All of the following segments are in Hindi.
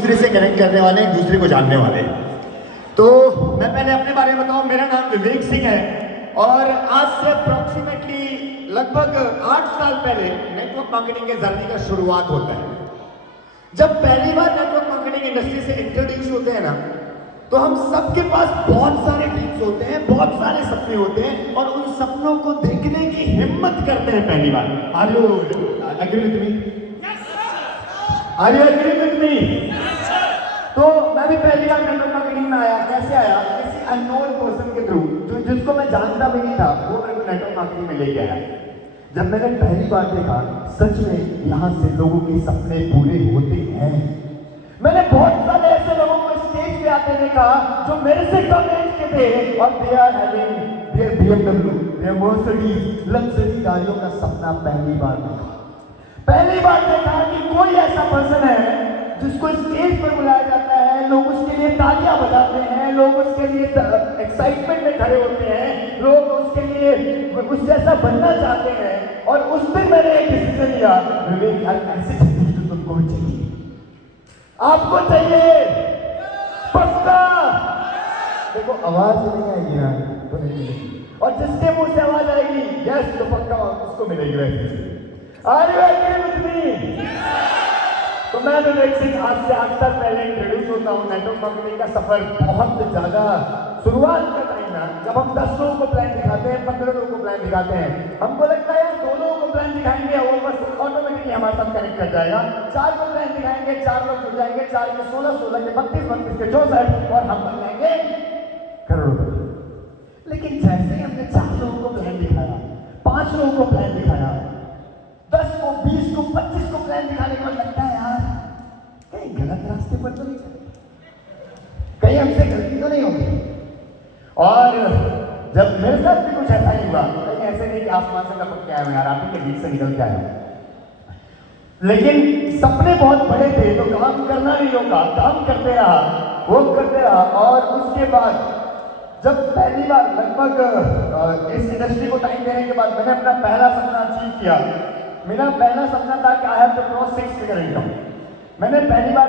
दूसरे से कनेक्ट करने वाले, एक दूसरे को जानने वाले। तो मैं पहले अपने बारे में बताऊं, मेरा नाम विवेक सिंह है और आज से अप्रोक्सीमेटली लगभग 8 साल पहले नेटवर्क मार्केटिंग के जर्नी का शुरुआत होता है। जब पहली बार नेटवर्क मार्केटिंग इंडस्ट्री से इंट्रोड्यूस होते हैं ना, तो हम सबके पास बहुत सारे ड्रीम्स होते हैं, बहुत सारे सपने होते हैं और उन सपनों को देखने की हिम्मत करते हैं पहली बार। Are you agree with me? Are you agree with me? तो मैं भी पहली बार नेटवर्क मार्केटिंग में आया। कैसे आया? किसी अननोन पर्सन के थ्रू, जो जिसको मैं जानता भी नहीं था, वो मेरे को नेटवर्क मार्केटिंग में लेके आया। जब मैंने पहली बार देखा सच में यहाँ से लोगों के सपने पूरे होते हैं। मैंने बहुत सारे ऐसे लोगों को स्टेज पे आते देखा जो मेरे से कम एज के थे और they are having their BMW, their Mercedes, luxury गाड़ियों का सपना पहली बार देखा। पहली बार देखा कि कोई ऐसा पर्सन है जिसको स्टेज पर बुलाया जाता है, लोग उसके लिए तालियां बजाते हैं, लोग उसके लिए एक्साइटमेंट में खड़े होते हैं, लोग उसके लिए उस जैसा बनना चाहते हैं। और उस दिन मैंने एक डिसीजन लिया, विवेक यार ऐसे जिंदगी तो तुमको भी चाहिए, आपको चाहिए पक्का। देखो आवाज नहीं आएगी ना तो नहीं मिलेगी, और जिसके मुंह से आवाज आएगी यस तो पक्का उसको मिलेगी वैसे। Are you agree with me? तो मैं विवेक सिंह आज से 8 साल पहले इंट्रोड्यूस होता हूँ। नेटवर्क मार्केटिंग का सफर बहुत ज्यादा शुरुआत का टाइम है जब हम 10 लोगों को प्लान दिखाते हैं, 15 लोगों को प्लान दिखाते हैं, हमको लगता है 2 लोगों को प्लान दिखाएंगे वो बस ऑटोमेटिकली हमारे साथ कनेक्ट कर जाएगा। 4 को प्लान दिखाएंगे, 4 लोग जुड़ जाएंगे, 4 के 16, 16 के 32, 32 के 64 और हम बन जाएंगे करोड़पति। लेकिन जैसे ही हमने 4 लोगों को प्लान दिखाया, 5 लोगों को प्लान दिखाया, 10 को, 20 को, 25 को प्लान दिखाने के बाद लगता है यार कहीं गलत रास्ते पर तो नहीं चले, कहीं हमसे गलती तो नहीं होगी। और जब मेरे साथ भी कुछ ऐसा ही हुआ, कहीं ऐसे नहीं कि आसमान से टपक के आया हूं यार, आप ही के बीच से निकल के आया हूं, लेकिन सपने बहुत बड़े थे तो काम करना नहीं होगा, काम करते रहा, वो करते रहा। और उसके बाद जब पहली बार लगभग इस इंडस्ट्री को टाइम देने के बाद मैंने अपना पहला सपना अचीव किया। मेरा पहला सपना था कि I have to cross 6 figure income. मैंने पहली बार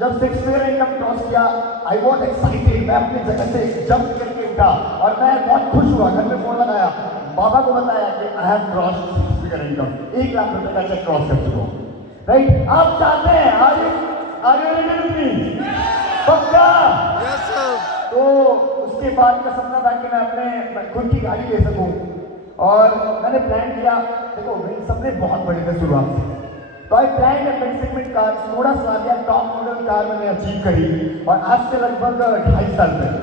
जब 6 फिगर इनकम क्रॉस किया, आई वॉज एक्साइटेड। मैं अपनी जगह से जंप करके उठा और मैं बहुत खुश हुआ। घर में फोन लगाया, बाबा को बताया कि I have cross 6 figure income, 1 lakh रुपए का चेक क्रॉस कर चुका हूँ। राइट? आप चाहते हैं are you ready with me? पक्का? Yes sir. तो उसके बाद का सपना था कि मैं अपने खुद की गाड़ी ले सकूं और मैंने प्लान किया। देखो मेरे सपने बहुत बड़े थे शुरुआत से, तो I plan mid segment car, Skoda Slavia top model car मैंने अचीव करी और आज से लगभग 2.5 साल पहले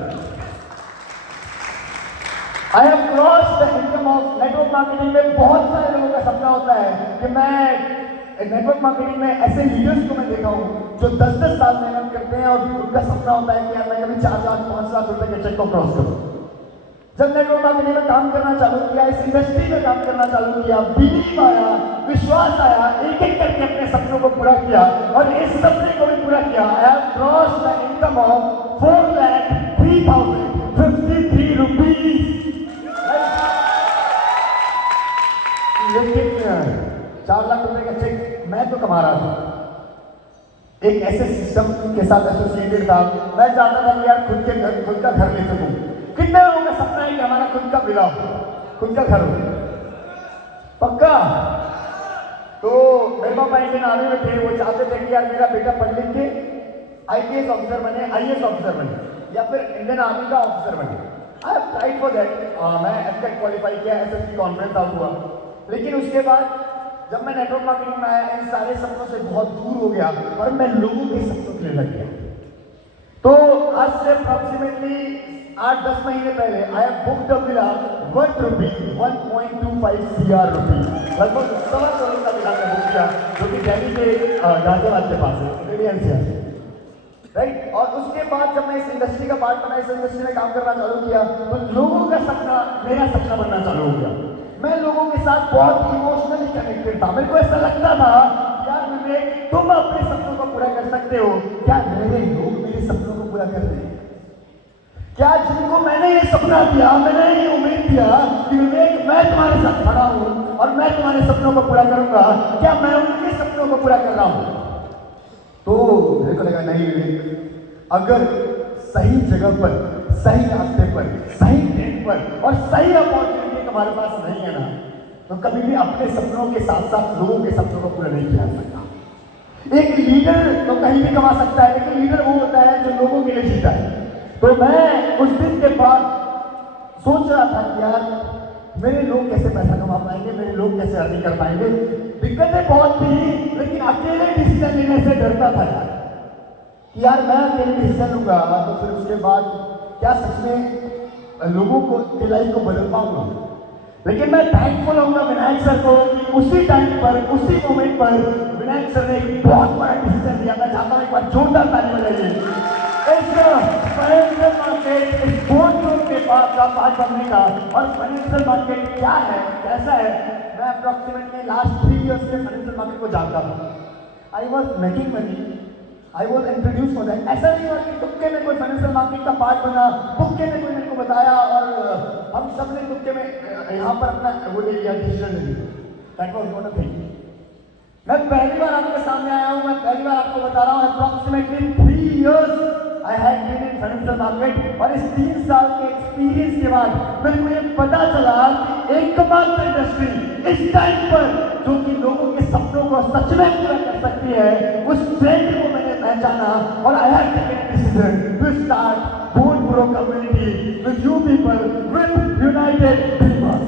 I have cross the income of network marketing. में बहुत सारे लोगों का सपना होता है कि मैं नेटवर्क मार्केटिंग में ऐसे लीडर्स को मैं देखा हूँ जो 10-10 साल मेहनत करते हैं और उनका सपना होता है कि यार मैं कभी 4 लाख 5 लाख रुपए के चेक को क्रॉस करूँ। जब नेटवर्क मार्केटिंग में काम करना चालू किया, इस इंडस्ट्री में काम करना चालू किया, बिलीव आया, विश्वास आया, एक एक करके अपने सपनों को पूरा किया और इस सपने को भी पूरा किया। I have cross the income of 4,03,053 rupees. लेकिन 4 लाख रुपए का चेक मैं तो कमा रहा था, एक ऐसे सिस्टम के साथ एसोसिएटेड था। मैं चाहता था कि यार खुद का घर ले सकूं। कितने लोगों का सपना है कि हमारा खुद का विला हो, खुद का घर हो? पक्का? तो मेरे पापा इंडियन आर्मी में थे, वो चाहते थे कि यार मेरा बेटा पढ़ लिख के IPS ऑफिसर बने, IAS ऑफिसर बने या फिर इंडियन आर्मी का ऑफिसर बने। I have tried for that. मैं FTech क्वालिफाई किया, SSC कॉन्फ्रेंस आउट हुआ, लेकिन उसके बाद जब मैं नेटवर्क मार्केटिंग में आया इन सारे सपनों से बहुत दूर हो गया और मैं लोगों के सपनों के लिए लग गया। तो आज से अप्रोक्सीमेटली 8-10 महीने पहले I have booked a villa worth ₹1.25 CR लगभग 1.25 करोड़ का विला मैं बुक किया, जो कि दिल्ली के गाजियाबाद के पास है, दिल्ली NCR। राइट? और उसके बाद जब मैं इस इंडस्ट्री का पार्ट बना, इस इंडस्ट्री में काम करना चालू किया, तो लोगों का सपना मेरा सपना बनना चालू हो गया। मैं लोगों के साथ बहुत इमोशनली कनेक्टेड था। मेरे को ऐसा लगता था यार विवेक तुम अपने सपनों को पूरा कर सकते हो, क्या मेरे लोग मेरे सपनों को पूरा कर रहे हैं? क्या जिनको मैंने ये सपना दिया, मैंने ये उम्मीद दिया कि विवेक मैं तुम्हारे साथ खड़ा हूं और मैं तुम्हारे सपनों को पूरा करूंगा, क्या मैं उनके सपनों को पूरा कर रहा हूं? तो मेरे को लगा नहीं विवेक, अगर सही जगह पर, सही रास्ते पर, सही डेट पर और सही अपॉर्चुनिटी तुम्हारे पास नहीं है ना, तो कभी भी अपने सपनों के साथ साथ लोगों के सपनों को पूरा नहीं किया जा सकता। एक लीडर तो कहीं भी कमा सकता है, लेकिन लीडर वो होता है जो लोगों के लिए जीता है। तो मैं उस दिन के बाद सोच रहा था कि यार मेरे लोग कैसे पैसा कमा पाएंगे, मेरे लोग कैसे अर्निंग कर पाएंगे। दिक्कतें बहुत थी, लेकिन अकेले डिसीजन लेने से डरता था यार मैं अकेले डिसीजन लूंगा तो फिर उसके बाद क्या सच में लोगों को की लाइफ को बदल पाऊंगा। लेकिन मैं थैंकफुल होऊंगा विनायक सर को कि उसी टाइम पर, उसी मोमेंट पर विनायक सर ने एक बहुत बड़ा डिसीजन लिया। मैं चाहता हूँ एक बार जोरदार ताली बजाइए। फाइनेंशियल मार्केट इस बोर्ड रूम के पास का पार्ट बनने का, और फाइनेंशियल मार्केट क्या है, कैसा है, मैं अप्रोक्सीमेटली लास्ट 3 इयर्स से फाइनेंशियल मार्केट को जानता हूँ। I was making money, I was introduce for that. ऐसा नहीं हुआ कि तुक्के में कोई फाइनेंशियल मार्केट का पार्ट बना, तुक्के में कोई मेरे को बताया और हम सब ने तुक्के में यहाँ पर अपना वो ले लिया, डिसीजन ले लिया। That was not a thing. मैं पहली बार आपके सामने आया हूँ, मैं पहली बार आपको बता रहा हूँ। Approximately 3 years I have been in financial market, और इस 3 साल के एक्सपीरियंस के बाद मेरे को ये पता चला कि एकमात्र इंडस्ट्री इस टाइम पर जो कि लोगों के सपनों को सच में पूरा कर सकती है, उस ट्रेंड को मैंने पहचाना और I have taken decision to start board pro community with you people, with United Dreamers.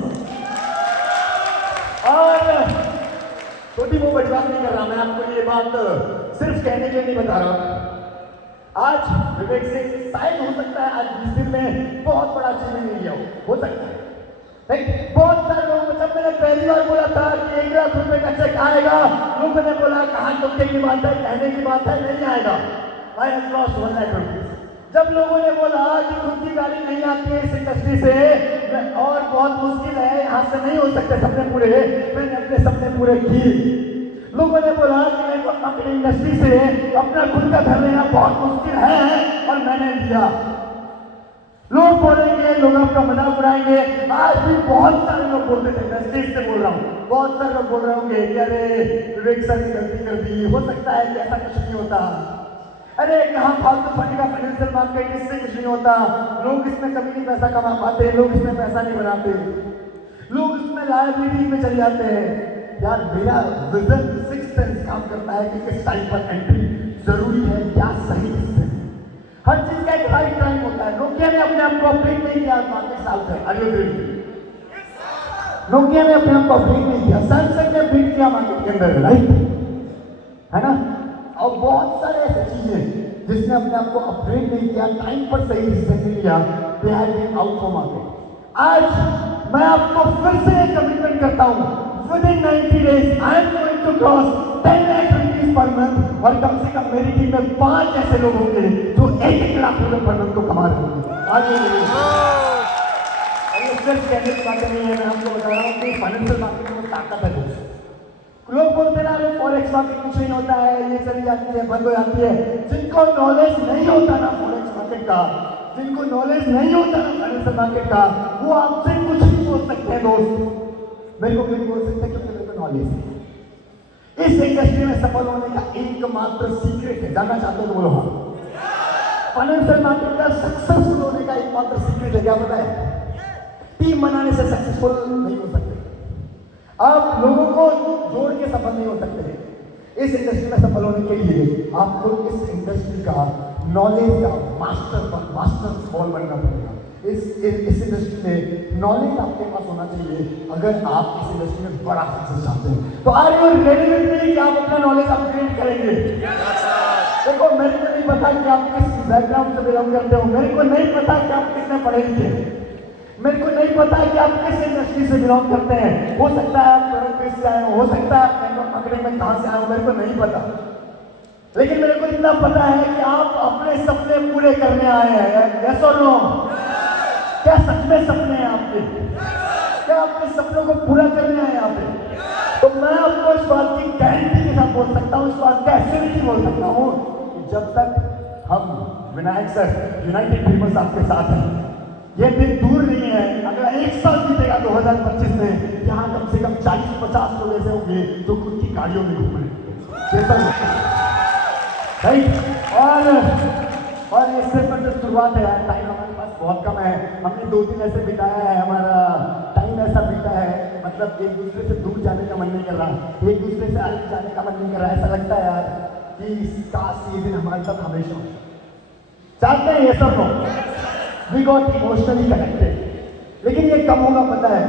और छोटी वो बड़ी बात नहीं कर रहा, मैं आपको ये बात सिर्फ कहने के लिए नहीं बता रहा। आज विवेक सिंह शायद हो सकता है आज 20 दिन में बहुत बड़ा अचीवमेंट नहीं लिया हो सकता है। बहुत सारे लोग, जब मैंने पहली बार बोला था कि 1 लाख रुपए का चेक आएगा, लोगों ने बोला कहाँ तुक्के की बात है, कहने की बात है, नहीं आएगा। I have lost 1 lakh rupees. जब लोगों ने बोला कि खुद की गाड़ी नहीं आती है इस इंडस्ट्री से और बहुत मुश्किल है, यहाँ से नहीं हो सकते सपने पूरे, मैंने अपने सपने पूरे किए। लोगों ने बोला कि मेरे को अपनी इंडस्ट्री से अपना खुद का घर लेना बहुत मुश्किल है, और मैंने लिया। लोग बोलेंगे, लोग आपका मजाक उड़ाएंगे। आज भी बहुत सारे लोग बोलते थे, मैं स्टेज से बोल रहा हूँ, बहुत सारे लोग बोल रहे होंगे कि अरे विवेक सर ने गलती कर दी, हो सकता है कि ऐसा कुछ नहीं होता, अरे कहाँ फालतू फंड का फाइनेंशियल मार्केट, इससे कुछ नहीं होता, लोग इसमें कभी नहीं पैसा कमा पाते, लोग इसमें पैसा नहीं बनाते, लोग इसमें लायबिलिटी में चले जाते हैं। यार मेरा विजन 6 सेंस काम करता है कि किस टाइम पर एंट्री जरूरी है, क्या सही डिसीजन है। हर चीज का एक राइट टाइम होता है। नोकिया ने अपने आप को अपडेट नहीं किया मार्केट साल से, नोकिया ने अपने आप को अपडेट नहीं किया, सैमसंग ने अपडेट किया मार्केट के अंदर, राइट है ना। और बहुत सारे ऐसे चीजें जिसने अपने आप को अपग्रेड नहीं किया, टाइम पर सही डिसीजन नहीं लिया, they have been out for market. आज मैं आपको फिर से एक कमिटमेंट करता हूं, within 90 days I am going to cross 10 lakh rupees per month, और कम से कम मेरी टीम में 5 ऐसे लोग होंगे जो 1-1 लाख रुपए पर मंथ को कमा रहे होंगे। आगे सिर्फ कहने की बातें नहीं है, मैं आपको बता रहा हूँ कि फाइनेंशियल मार्केट में ताकत है दोस्तों। लोग बोलते ना अरे फॉरेक्स मार्केट कुछ नहीं होता है, ये चली जाती है, बंद हो जाती है। जिनको नॉलेज नहीं होता ना फॉरेक्स मार्केट का, जिनको नॉलेज नहीं होता ना फाइनेंशियल मार्केट का, वो आपसे कुछ नहीं बोल सकते हैं दोस्त। मेरे को क्यों बोल सकते क्योंकि मेरे को नॉलेज है। इस इंडस्ट्री में सफल होने का एकमात्र सीक्रेट है, जानना चाहते हो तो बोलो हाँ। फाइनेंशियल मार्केट का सक्सेसफुल होने का एकमात्र सीक्रेट है, क्या पता है? टीम बनाने से सक्सेसफुल नहीं हो सकते, आप लोगों को जोड़ के सफल नहीं हो सकते। इस इंडस्ट्री में सफल होने के लिए आपको इस इंडस्ट्री का नॉलेज का मास्टर बॉल बनना पड़ेगा। इस इंडस्ट्री में नॉलेज आपके पास होना चाहिए अगर आप इस इंडस्ट्री में बड़ा सक्सेस चाहते हैं। तो are you ready with me कि आप अपना नॉलेज अपग्रेड करेंगे? देखो मेरे को नहीं पता कि आप किस बैकग्राउंड से बिलोंग करते हो, मेरे को नहीं पता कि आप कितने पढ़े लिखे, मेरे को नहीं पता कि आप किस इंडस्ट्री से बिलोंग करते हैं। हो सकता है आप प्रोडक्ट से आए हो सकता है आप नेटवर्क मार्केटिंग में कहाँ से आए हो, मेरे को नहीं पता। लेकिन मेरे को इतना पता है कि आप अपने सपने पूरे करने आए हैं। यस और नो? क्या सच में सपने हैं आपके? क्या अपने सपनों को पूरा करने आए यहाँ पे? तो मैं आपको इस बात की गारंटी के साथ बोल सकता हूँ, इस बात का एश्योरिटी बोल सकता हूँ कि जब तक हम विनायक सर यूनाइटेड ड्रीमर्स आपके साथ हैं, ये दिन दूर नहीं है। अगर 1 साल बीतेगा 2025 में, यहाँ कम से कम 40-50 लोग ऐसे होंगे जो खुद की गाड़ियों में घूम रहे हैं। राइट। और इससे पर जो शुरुआत है यार, टाइम हमारे पास बहुत कम है। हमने 2 दिन ऐसे बिताया है, हमारा टाइम ऐसा बीता है, मतलब एक दूसरे से दूर जाने का मन नहीं कर रहा, एक दूसरे से आगे जाने का मन नहीं कर रहा। ऐसा लगता है यार कि काश ये दिन हमारे साथ हमेशा हो। चाहते हैं ये सब लोग, वी गॉट इमोशनली कनेक्टेड, लेकिन ये कब होगा पता है?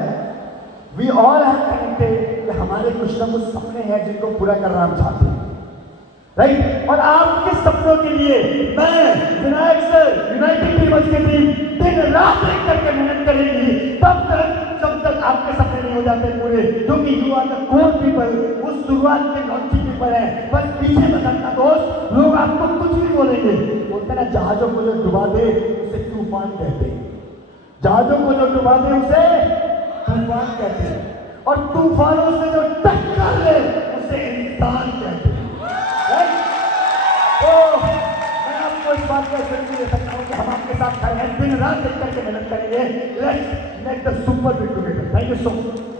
वी ऑल हैव कनेक्टेड, हमारे कुछ ना कुछ सपने हैं जिनको पूरा करना हम चाहते हैं, राइट। और आपके सपनों के लिए मैं विनायक सर, यूनाइटेड टीमर्स की टीम दिन रात एक करके मेहनत करेगी, तब तक जब तक आपके सपने नहीं हो जाते पूरे, क्योंकि you are the core people, वो शुरुआत के लॉन्ची पीपल है। बस पीछे मत हटना दोस्त, लोग आपको कुछ भी बोलेंगे। बोलते ना, जहाजों को जो डुबा दे उसे तूफान कहते हैं, जहाजों को जो डुबा दे उसे तूफान कहते हैं, और तूफानों से जो टक्कर ले उसे इंसान कहते हैं। तो मैं आपको इस बात का श्योरिटी दे सकता हूँ कि हम आपके साथ खड़े हैं, दिन रात एक करके मेहनत करेंगे। Let's make the super big together. Thank you so much.